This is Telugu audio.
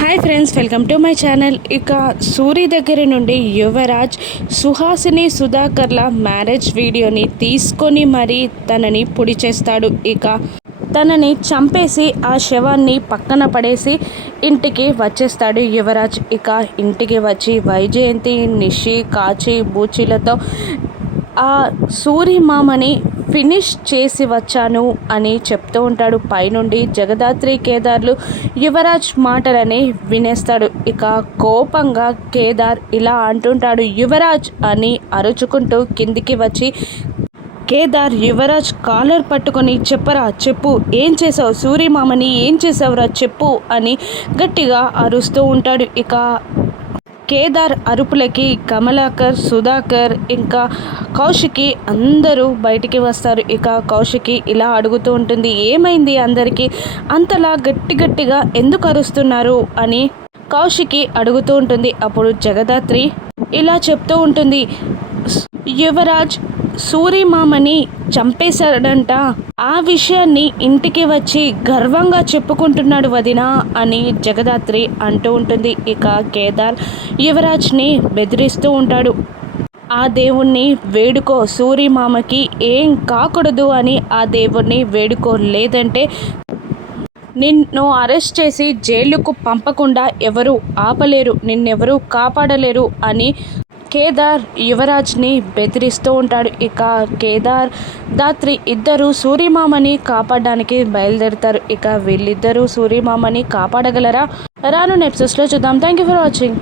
Hi friends welcome to my channel. ఇక సూరి దగ్గర నుండి యువరాజ్ సుహాసిని సుధాకర్ల మ్యారేజ్ వీడియోని తీసుకొని మరీ తనని పొడి చేస్తాడు. ఇక తనని చంపేసి ఆ శవాన్ని పక్కన పడేసి ఇంటికి వచ్చేస్తాడు యువరాజ్. ఇక ఇంటికి వచ్చి వైజయంతి నిషి కాచి బూచీలతో ఆ సూరిమామని ఫినిష్ చేసి వచ్చాను అని చెప్తూ ఉంటాడు. పైనుండి జగదాత్రి కేదార్లు యువరాజ్ మాటలని వినేస్తాడు. ఇక కోపంగా కేదార్ ఇలా అంటుంటాడు యువరాజ్ అని అరుచుకుంటూ కిందికి వచ్చి కేదార్ యువరాజ్ కాలర్ పట్టుకొని చెప్పరా చెప్పు. ఏం చేసావు సూర్యమామని ఏం చేసావురా చెప్పు అని గట్టిగా అరుస్తూ ఉంటాడు. ఇక కేదార్ అరుపులకి కమలాకర్ సుధాకర్ ఇంకా కౌశికి అందరూ బయటికి వస్తారు. ఇక కౌశికి ఇలా అడుగుతూ ఉంటుంది ఏమైంది అందరికీ? అంతలా గట్టి గట్టిగా ఎందుకు అరుస్తున్నారు? అని కౌశికి అడుగుతూ ఉంటుంది. అప్పుడు జగదాత్రి ఇలా చెప్తూ ఉంటుంది యువరాజ్ సూరిమామని చంపేశాడంట. ఆ విషయాన్ని ఇంటికి వచ్చి గర్వంగా చెప్పుకుంటున్నాడు వదిన అని జగదాత్రి అంటూ ఉంటుంది. ఇక కేదార్ యువరాజ్ని బెదిరిస్తూ ఉంటాడు. ఆ దేవుణ్ణి వేడుకో సూరిమామకి ఏం కాకూడదు అని ఆ దేవుణ్ణి వేడుకో లేదంటే నిన్ను అరెస్ట్ చేసి జైలుకు పంపకుండా ఎవరు ఆపలేరు నిన్నెవరూ కాపాడలేరు అని కేదార్ యువరాజ్ని బెదిరిస్తూ ఉంటాడు. ఇక కేదార్ దాత్రి ఇద్దరు సూర్యమామని కాపాడడానికి బయలుదేరుతారు. ఇక వీళ్ళిద్దరూ సూర్యమామని కాపాడగలరా? రాను నెప్సెస్లో చూద్దాం. Thank you for watching